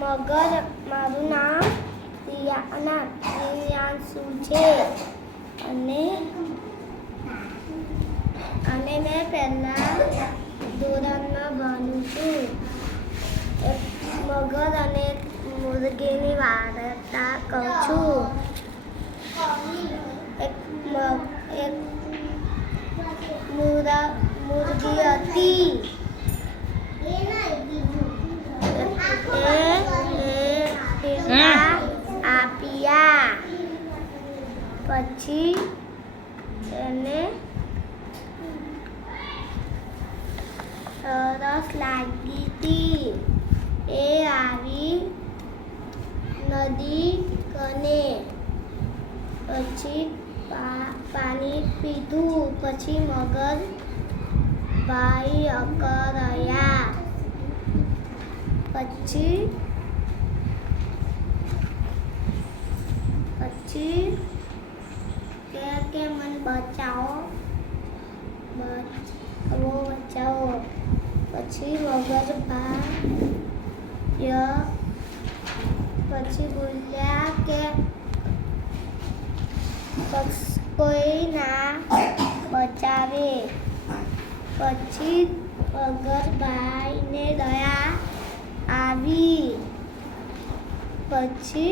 મગર, મારું નામ પ્રિયાના પ્રિયાંશુ રિયાંશુ છે. અને અને મેં પહેલાં ધોરણમાં ભણું છું. મગર અને મુરગીની વાર્તા કહું છું. એક મગ એક મુરા, મુરગી હતી એ એ ઈંડા આપ્યા પછી એને સરસ લાગી હતી. એ આવી નદી કને. પછી પાણી પીધું. પછી મગર ભાઈ અકરયા. પછી પછી કે કે મને બચાવો બચાવો બચાવો પછી મગર ભાઈ પછી બોલ્યા કે પક્ષ- કોઈ ના બચાવે પછી મગરભાઈને દયા આવી પછી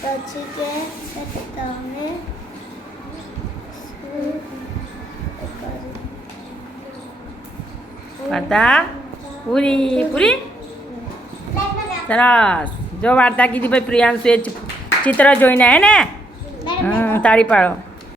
પછી કે તમે? વાર્તા? પૂરી પૂરી? સરસ. જો વાર્તા કીધી ભાઈ પ્રિયાંશુ એ ચિત્ર જોઈને હે ને? તાળી પાડો.